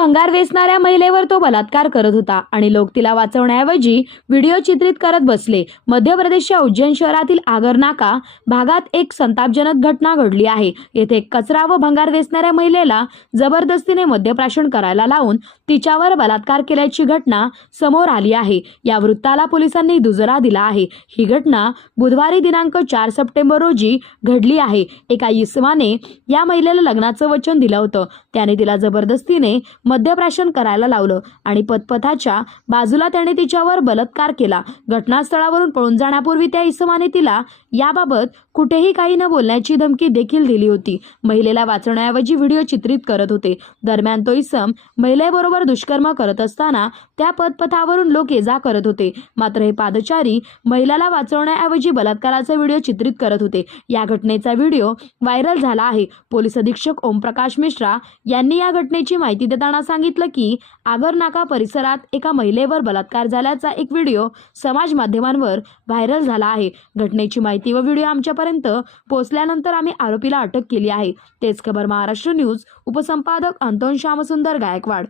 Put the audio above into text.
भंगार वेचणाऱ्या महिलेवर तो बलात्कार करत होता आणि लोक तिला वाचवण्याऐवजी व्हिडिओ चित्रित करत बसले। मध्य प्रदेशच्या उज्जैन शहरातील आगर नाका भागात एक संतापजनक घटना घडली आहे। येथे कचरा व भंगार वेचणाऱ्या महिलेला जबरदस्तीने मद्यप्राशन करायला लावून तिच्यावर बलात्कार केल्याची घटना समोर आली आहे। या वृत्ताला पोलिसांनी दुजोरा दिला आहे। ही घटना बुधवारी दिनांक 4 सप्टेंबर रोजी घडली आहे। एका इसमाने या महिलेला लग्नाचं वचन दिलं होतं। त्याने तिला जबरदस्तीने मद्यप्राशन करायला लावलं आणि पदपथाच्या बाजूला त्याने तिच्यावर बलात्कार केला। घटनास्थळावरून पळून जाण्यापूर्वी त्या इसमाने तिला याबाबत कुठेही काही न बोलण्याची धमकी देखील दिली होती। महिलेला वाचवण्याऐवजी व्हिडिओ चित्रित करत होते। दरम्यान तो इसम महिलेबरोबर दुष्कर्म करत असताना त्या पदपथावरून लोक ये जा करत होते। मात्र हे पादचारी महिलाला वाचवण्याऐवजी बलात्काराचा व्हिडिओ चित्रित करत होते। या घटनेचा व्हिडिओ व्हायरल झाला आहे। पोलीस अधीक्षक ओमप्रकाश मिश्रा यांनी या घटनेची माहिती देताना सांगितलं की आगर नाका परिसरात एका महिलेवर बलात्कार झाल्याचा एक व्हिडिओ समाज माध्यमांवर व्हायरल झाला आहे। घटनेची माहिती व व्हिडिओ आमच्यापर्यंत पोहोचल्यानंतर आम्ही आरोपीला अटक केली आहे। तेच खबर महाराष्ट्र न्यूज उपसंपादक अंतोन श्यामसुंदर गायकवाड।